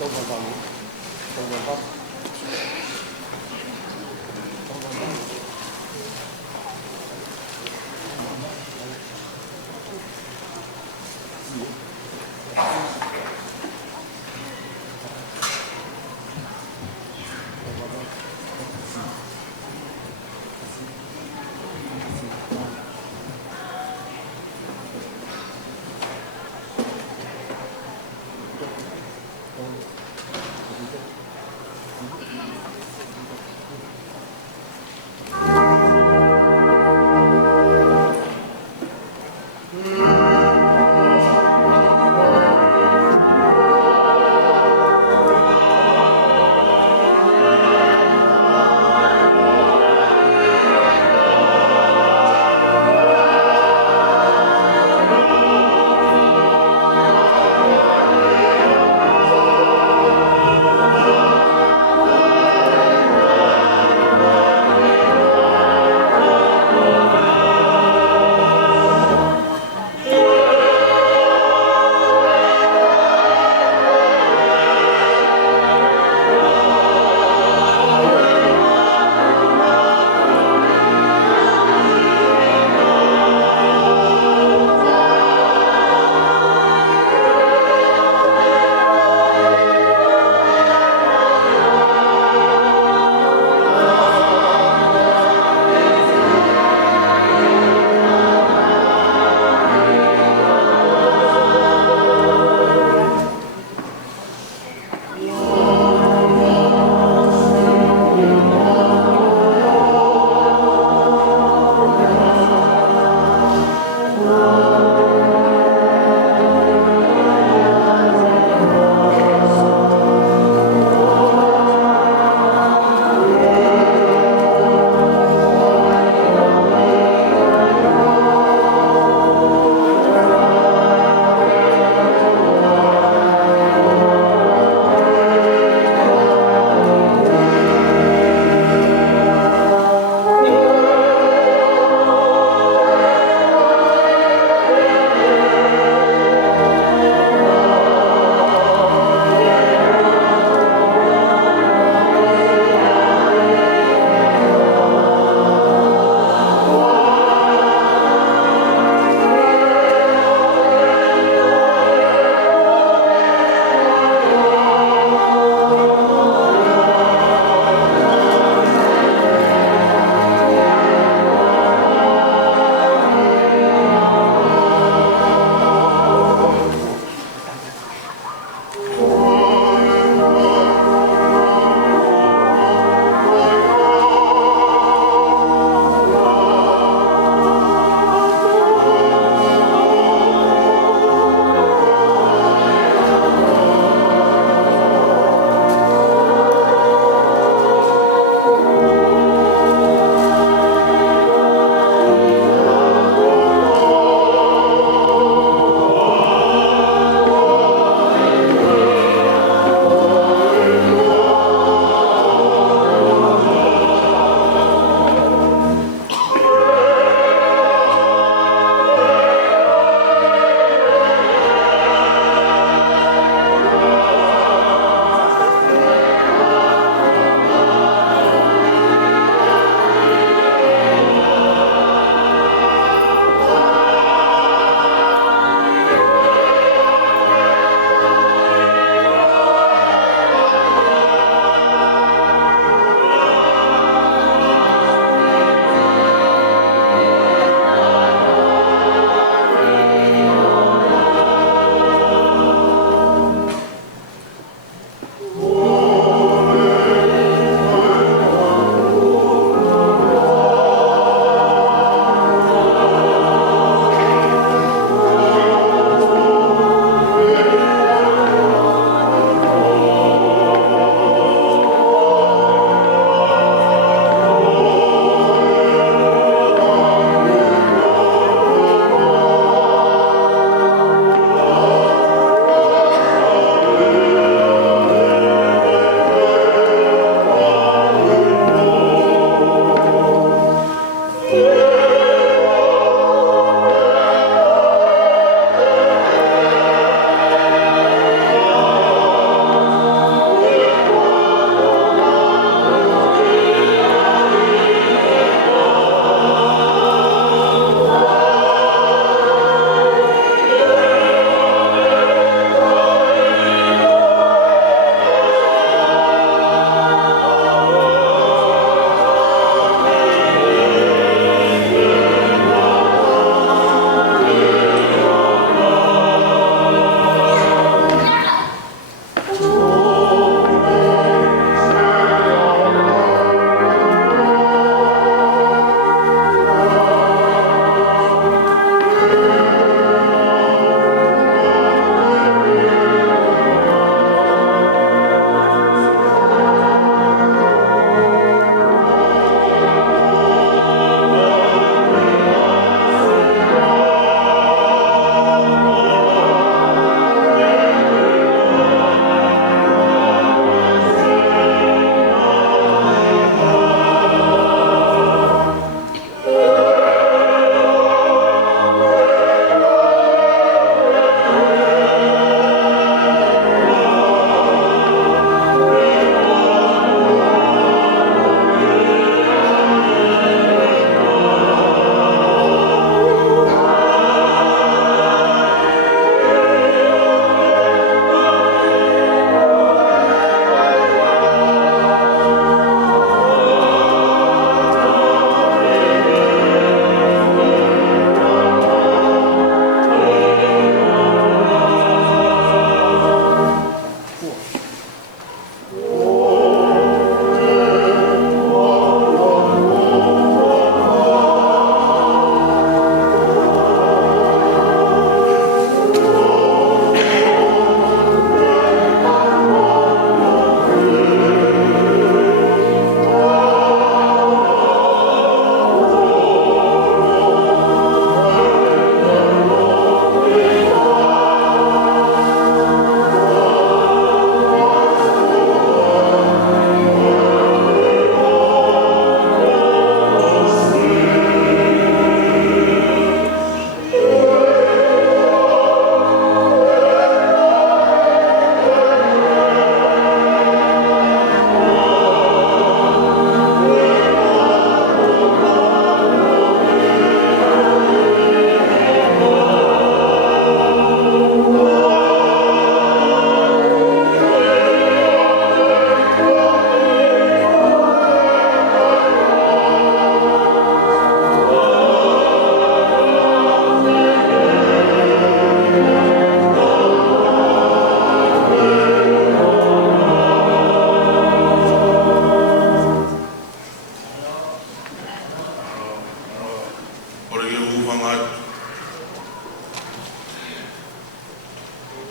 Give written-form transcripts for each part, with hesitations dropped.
Đông Văn Văn, Đông Văn Văn, Đông Văn Văn.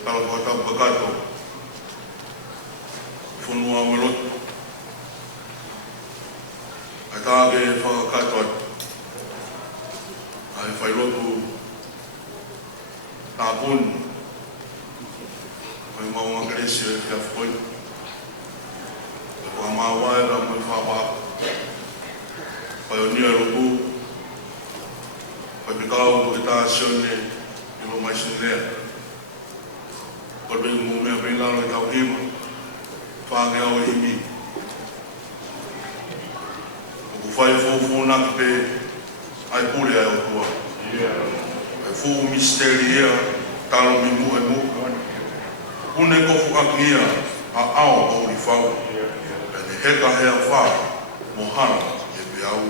tala kota bakato funua melotu atage whakakato ai whailotu tāpun mai maunga kresi e kia whoi e kua mawai ra mai whapa paionia rupu pai pikau ko ki tā sione i lo mai sinilea kua ringu mo mea pēnaro i tau hima whānge au e himi o ku whai fōfōna ki pē ai pule ai o tua ai fō misteri ea talo mi mu e mu une kofu akia a ao o uri whau e ne heka hea wha mohana e pe au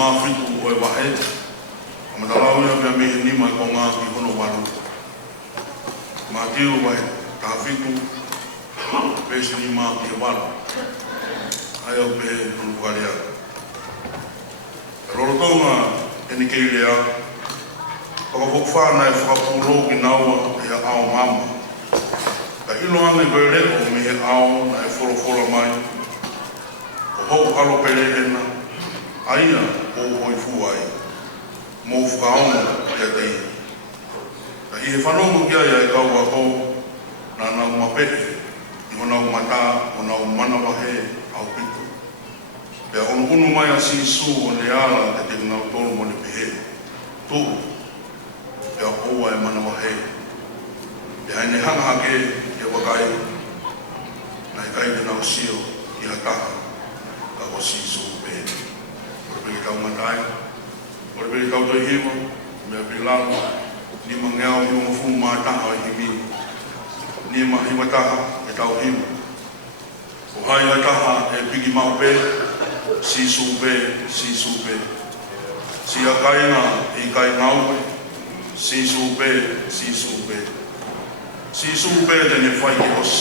mafitu o e wahe. Matalau ia mea me ni mai ko ngā ki hono waru. Ma tiu wahe ta fitu pesi ni mā ki waru. Ai au pe hono wharia. Rorotonga e ni kei lea. Whakawhana e whakapuro ki naua e ao mama. Ka ilo ane koe leo me he ao na e whorofora mai. Ko hoku alo pere ena. Aia o hoi fuai. Mō whakaonga kia tei. Ka i he whanongo kia ia e kau a kou na nau mapete. I honau mata, honau manawahe au pitu. Pea unu mai a sisu o le ala e te ngau tolu mo le pehe. Tū. Pea oua e manawahe. Pea hene hangahake ke wakai. Na he kai te nau sio i hataha. Ka o sisu pehe. Ora peki tau matai. Ora peki tau toi hima. Mea pilano. Ni mangeau hima mafumu mātaha i himi. Ni ma hima taha e tau hima. O hai hai taha e piki mau pe. Sisu pe, sisu pe. Si a kainga i kai ngau. Sisu pe, sisu pe. Sisu pe tene whai ki os.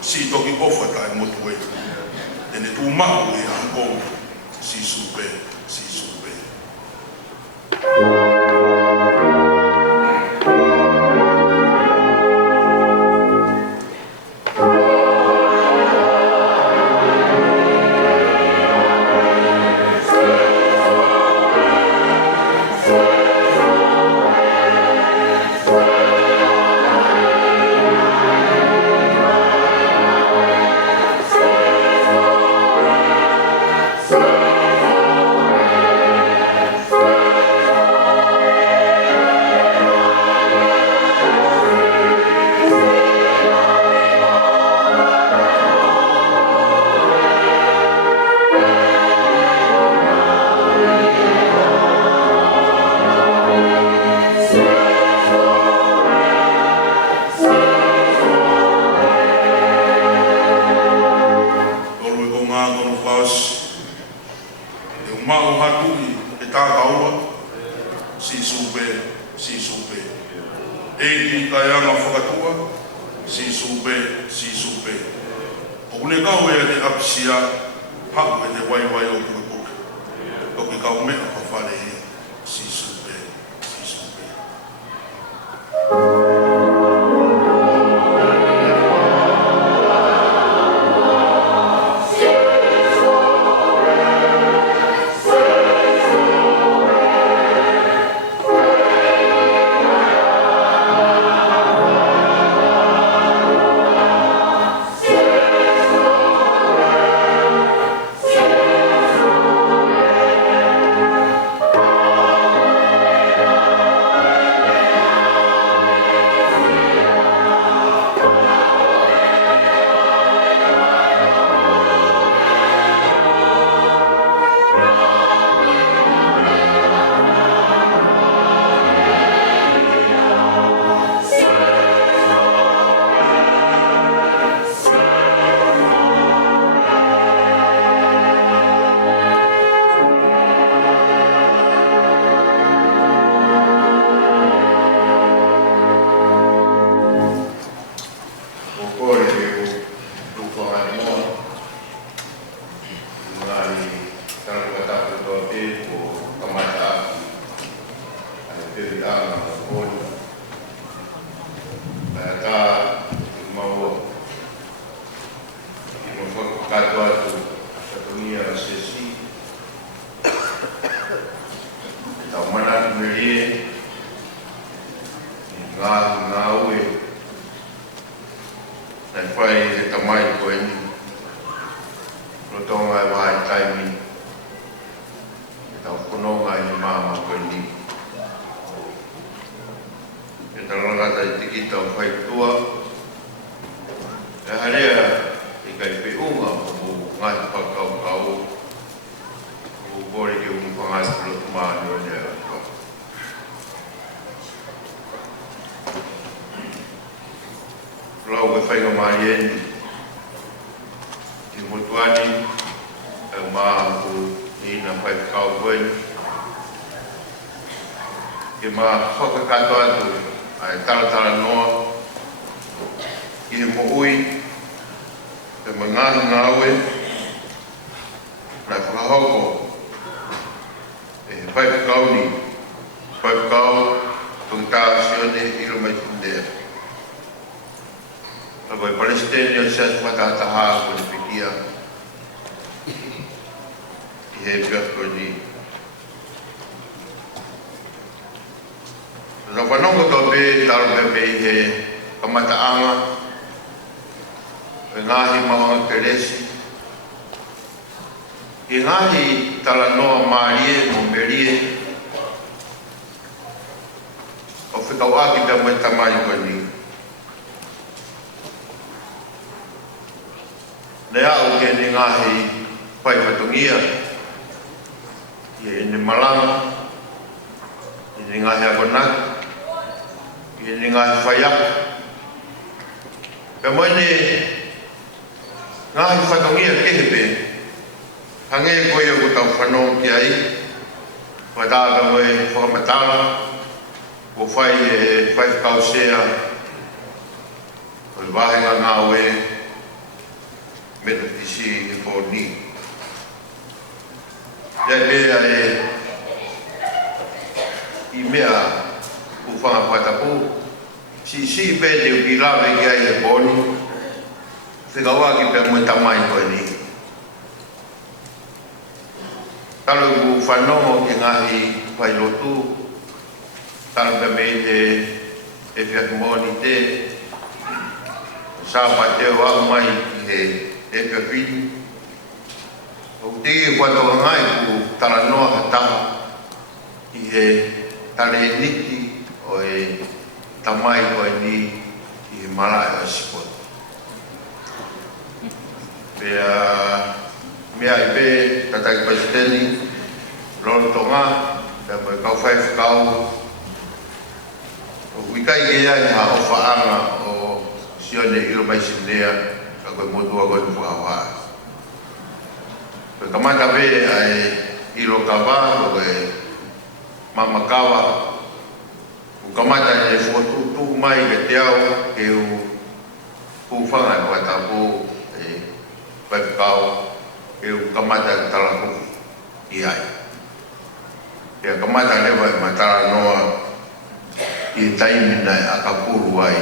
Si toki kofa tai motu e. Tene tū mahu e hankou. Sisu pe, sisu pe. Lau e whainga mai e ki motuani e maha ko ina na pai kau koe. Ke ma whakakato atu ai taratara noa. Ki he mo ui, te mangahi ngāwe, na whakahoko. E he pai kau ni, pai kau, tung tā sione ilo mai tundea. Tako e Palestine o sias matataha ko ni pikia. I he pia ko ni. Nā whanonga tō pē, taro pepe i he kamataanga, e ngāhi maunga keresi. I ngāhi tala noa mārie, mo merie, o whikawaki pia mai tamai ko ni. Nei au ke ni ngahi pai patungia, i ni malanga, i ni ngahi akonaki, i ni ngahi whaiaka. Pea mai ni ngahi patungia kehepe, hange koe o kutau whanau ki ai, wadaga moe whakamatala, ko whai e whaikau sea, ko i wahenga ngā oe, meta tisi e po ni. Ia mea e i mea u whanga whatapu, si pe te ukilawe ki ai e po ni, whikawa ki pe mui tamai koe ni. Talo ku whanongo ki ngahi whailotu, talo pe me te e whiakimoni te, sāpa te o au mai ki he e pepini. O tegi whatoa ngai ku tala noa hataha i he tale niti o e tamai koe ni i he marae o sipot. Pea mea i pe tataki pasiteni, lolo tonga, pea koe kau whai whikau. O wikai ke ia i ha o whaanga o sione ilo mai sinea, koe motua koe whakawaa. Koe kamata pe ai ilo kawa, koe mamakawa. Koe kamata e whuatutu mai ke te au, ke u pūwhanga e watapu e whaikau, ke u kamata talaku i ai. Ke kamata lewa e matara noa i e taimina e akapuru ai,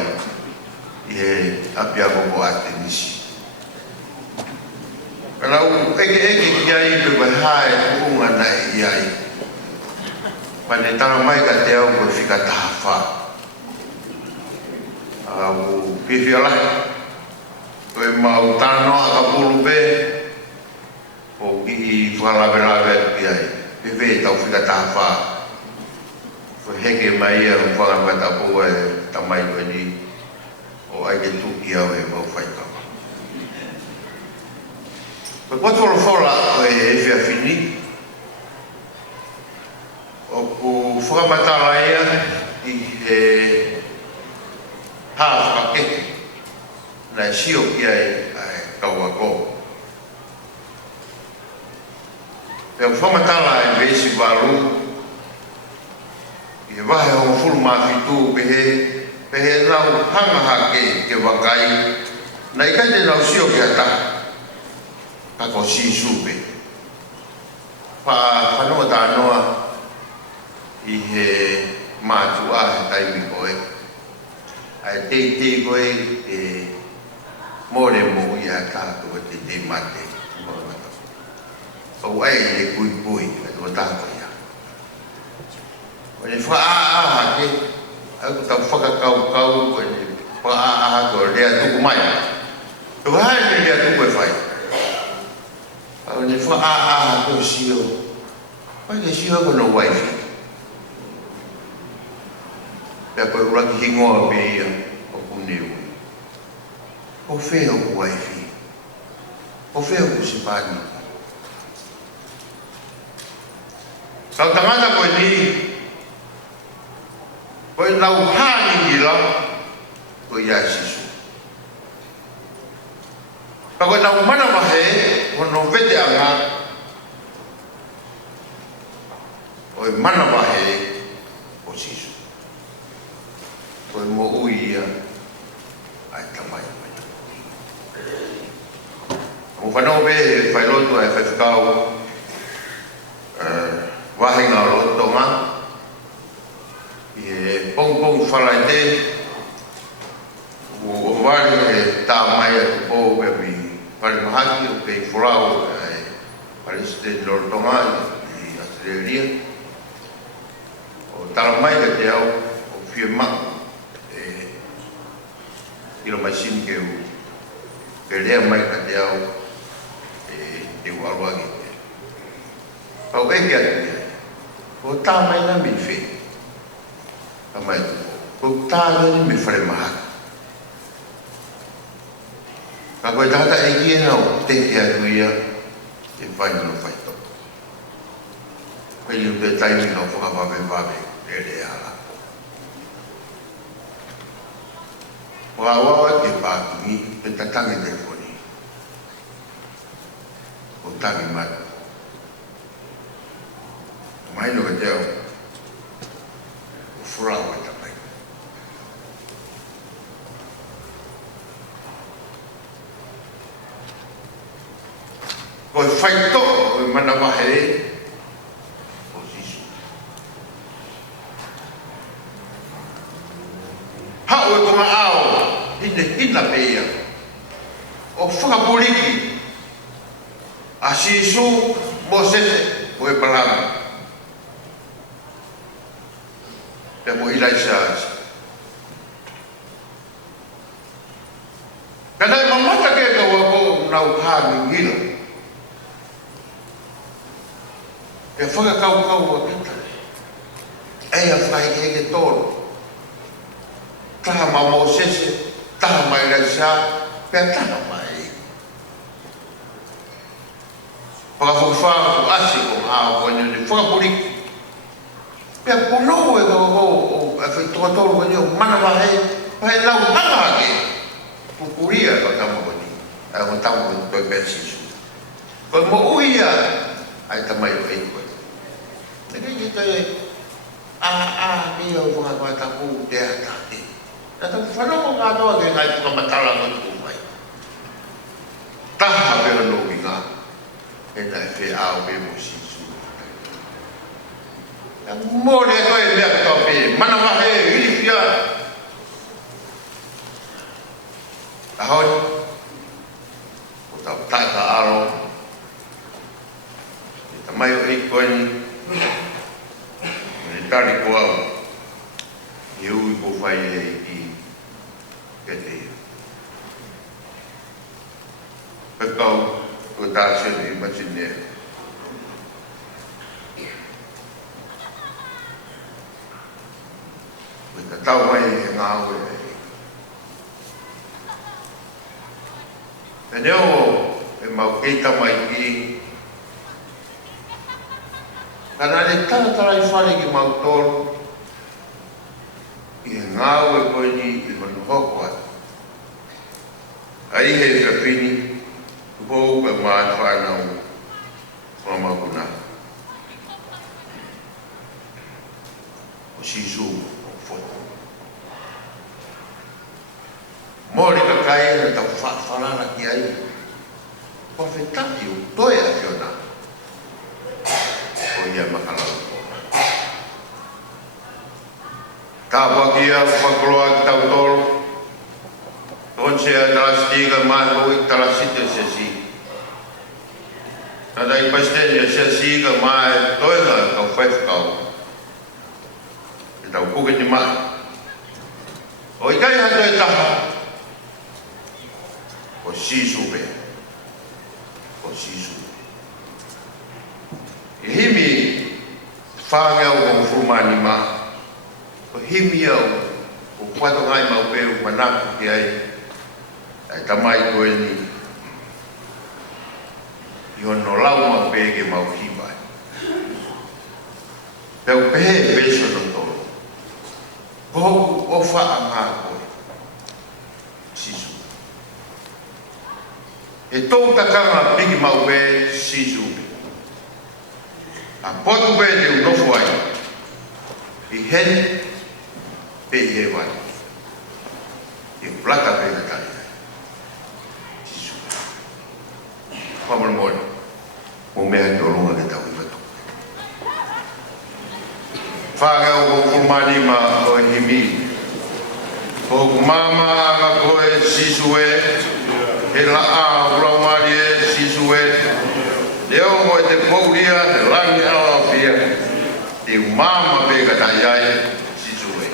i he apia koko ate nisi. Kalau eke ki ai pe vai hae kuunga nai i ai. Pane tana mai ka te au koe whika taha wha. Au piwhi alai. Koe mau tana noa ka pulu pe. O ki i whakalawe ki ai. Pewe tau whika taha wha. Koe heke mai ia whanga matapu e tamai koe ni. O ai ke tuki au e mau whaikau. Koe potolo whola o e whiawhini. O ku whakamatala ia i he hāwhakake. Nai sio ki ai kauako. Pea whamatala e vesi waru. I he wahe o fulu mawhitu pehe nau hangahake ke wakai. Nai kaite nau sio ki ataha. Kako si supe. Whanua tā noa i he mātua he taimi koe. Ai tei koe e more mo i a tātua te mate. Au ai le kui a tua tātua ia. Koe ne whaaha ke, au tau whakakau koe ne whaaha koe rea tuku mai. Tu hai ne rea tuku e whai. Au ne whaaha koe sio. Pai ke sio koe no waifi. Pea koe uraki hingoa pe ia o kuneu. O wheo ku waifi. O wheo ku sipani. Kau tangata koe ni. Koe nau hani hila. Koe ia sisu. Koe nau mana mahe. Kono vete anga. o e mana wahe o sisu. O e mo ui ia ai tamai mai. Mo whanau be e whai lotu ai whai whakau wahe ngā roto ngā i e pong whalai te o wari e tā mai atu pō e mi pare mahaki o kei whorau e pare ste roto ngā i Australia o tala mai ka te au o whia maku ilo mai sini ke u ke rea mai ka te au te uaruagi au e kia te mea o tā mai na mi whi a mai o tā lani me whare mahaka ka koe tata e kia na o te kia tuia e whai no whai to koe liu te taimi no whakawawe e rea ala Wawa ke pākingi pe tatangi telefoni. O tangi matu. Mai no ka teo. O furau e tapai. Ko e whaito o e mana wahe o sisu. Hau e konga ao. Hina peia o whakapuriki a sisu mo sese mo e parama te mo ilai saas kanai mamata ke ka wako nau hāngi ngila e whakakau wa kita e a whaike tōru taha ma mo sese taha mai rai sa, pia taha mai. Whakawhawha ku ase ko hao ko ni whakapuriki. Pia puno e ko e whaitoa tōru ko ni o mana wahe, wahe lau hanga ake. Pukuria ko tamo ko ni, ai ko tamo ko toi pia sisu. Ko mo uia, ai tamai o ei koe. Neke ki toi ni o whakakua tapu te atate. Nata whanau ngā noa ke ngai whakamatala ngā tuku mai. Taha pera nomi ngā. E tai whi ao pe mo sisu. Mōre e koe mea katoa pe. Mana wahe, hili whia. Ahoi. O tau tai ka aro. E tamai o ei koe ni. E tari ko au. E ui ko whai e i kete ia. Pekau ko tāsene i matinea. Me ka tau mai e ngā ue e. E neo e mau keita mai ki. Kana ne tara i whare ki mau tōru. I ngā ue koe ni i manu hoko atu. Ai he whiapini, kupou e maa whanau, mama kuna. O sisu o whoto. Mōre ka kai na tau whanara ki ai. Kua whetaki o toe a whiona. O ia makalau. Tā wakia whakoroa ki tau tōru. Tōnse a talasitiga mai hoi talasite se si. Nada i pastenia se siga mai toenga kau whaifkau. E tau kuke ni mai. O i kai hato e taha. O sisu pe. O sisu. I himi whāngau kong furumani maa. O himi au, o whato ngai mau peu manaku ki ai, ai tamai koe ni, i ono lau mau pege mau hiwai. Peu pehe beso no tolo. Kohoku o wha ngā koe. Sisu. E tō takanga piki mau pe sisu. A potu pe te unofu ai. I hen pe I he wai. I plaka pe na kari. Jisu. Whamara moi. Mo mea ki o longa ke tau I watu. Whāgau ko kumani ma o himi. Ko kumama anga koe sisue. He laa urawari e sisue. Leo mo te pouria he langi ala pia. Te umama pe katai ai sisue.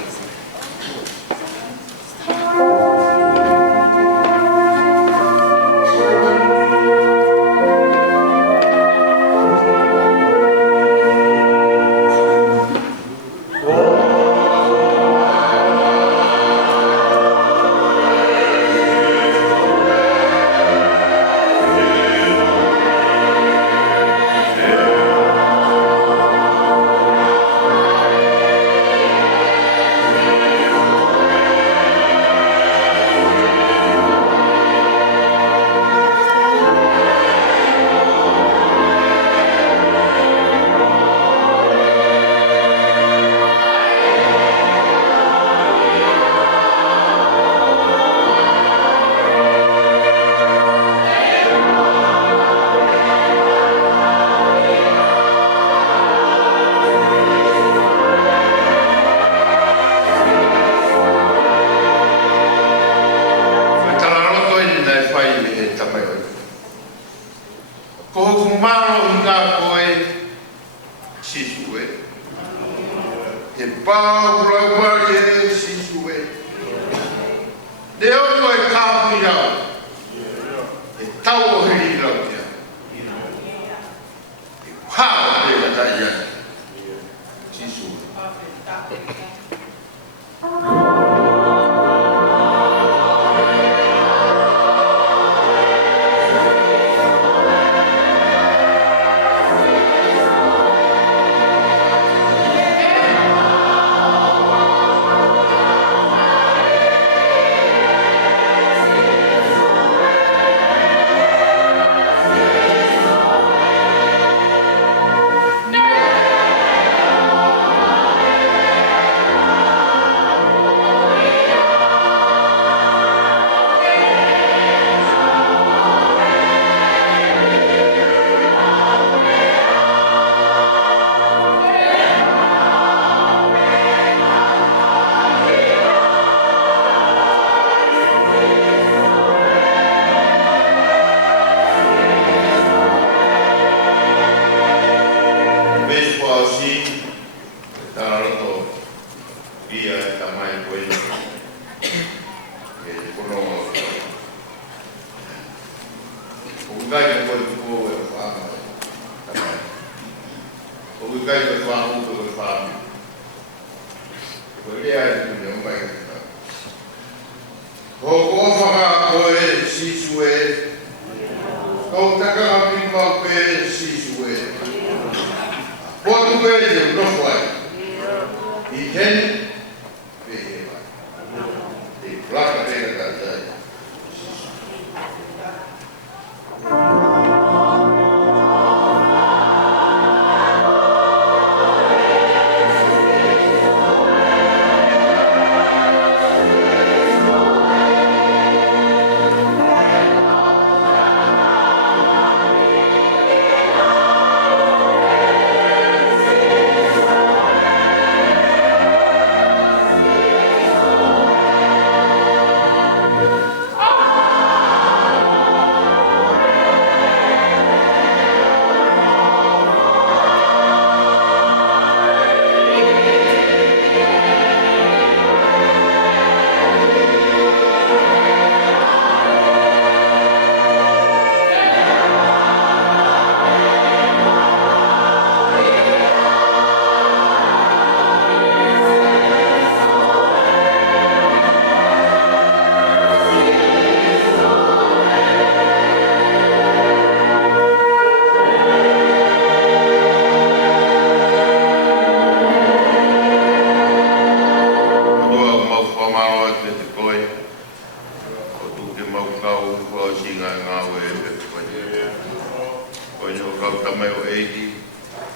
Kau tamai o eiki,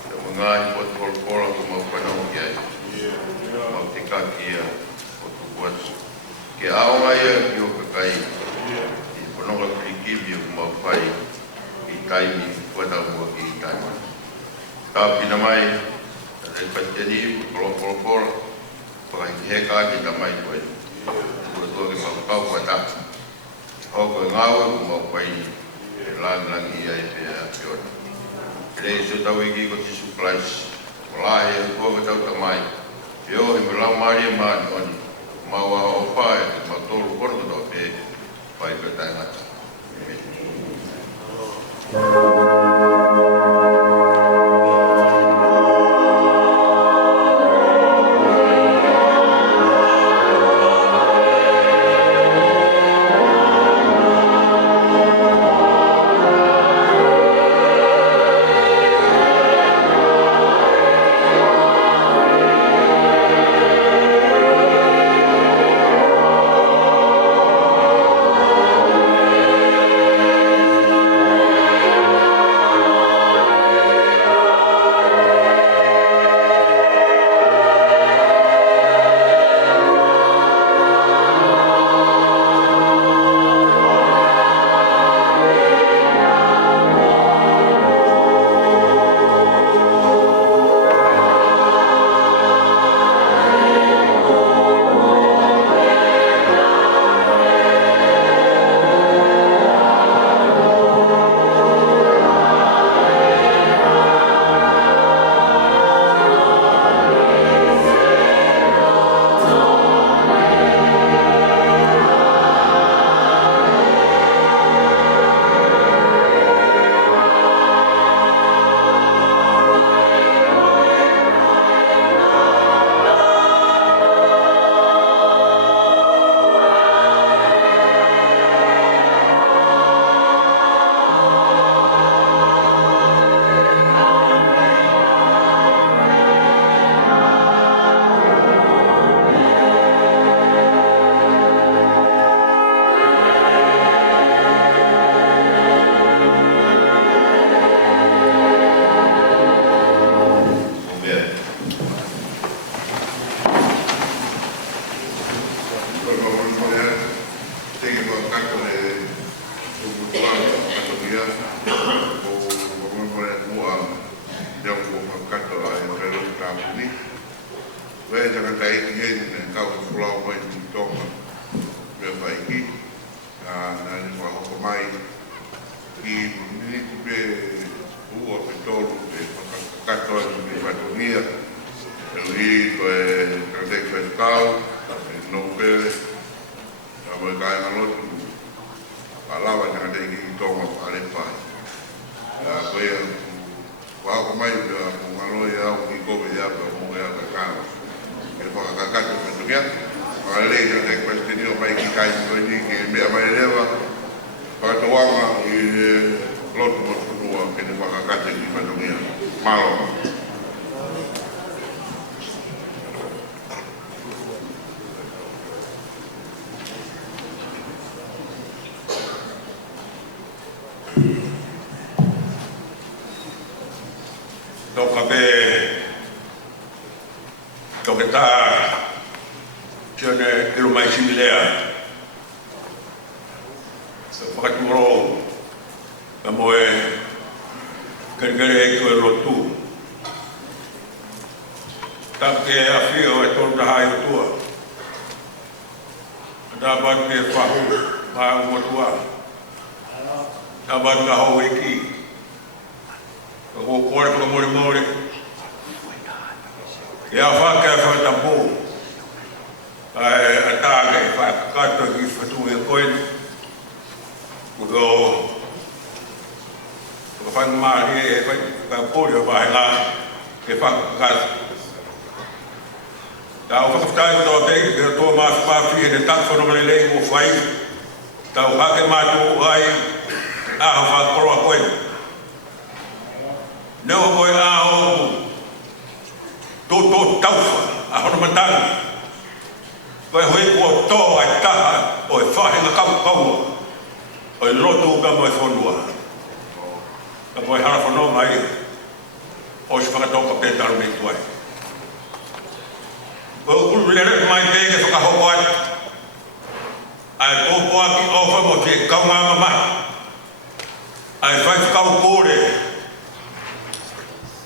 te mga i pot pol pora ko mau whanau ki ai. pina mai, e pateri, polo, pai heka ki tamai koe. Tua ke pau kata. Hoko ngau mo pai lang ia e pe. Ele so tau iki ko ti supplies. Lai ko ko tau tamai. Yo e mala mari ma on mawa o pai ma tolu porto do pe pai ka tanga.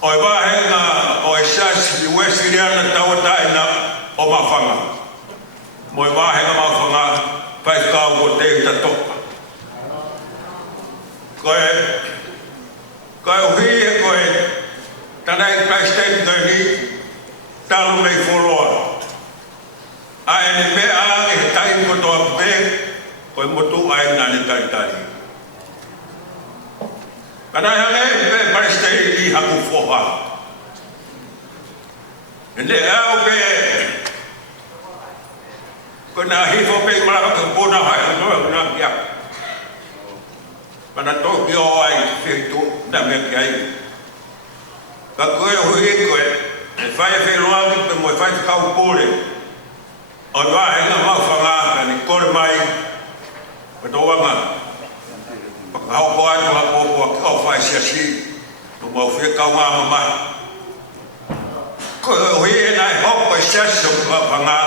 Oi wahenga o esas i wesiriana tawataina o mawhanga. Moi wahenga mawhanga pai kau ko te tatoka. Koe uhi e koe tanai Christen koe ni talu mei wholoa. A ene mea e he taim kotoa pe koe motu ai nane taritari. Kanai hange pe Christen i haku whoha. Ene au pe koe na hifo pe maraka pona hai anoa na piak. Mana toki o ai whitu na mea ki ai. Ka koe hui koe, e whai e wheroangi pe moe whai kau kore. O i wahenga mawhanga ka ni kore mai, pa tōwanga. Pakahau ko atu hako o ki o whai siasi, no mau whia kau ngā mamai. Koe hui e nai hopo e siasi o mawhanga.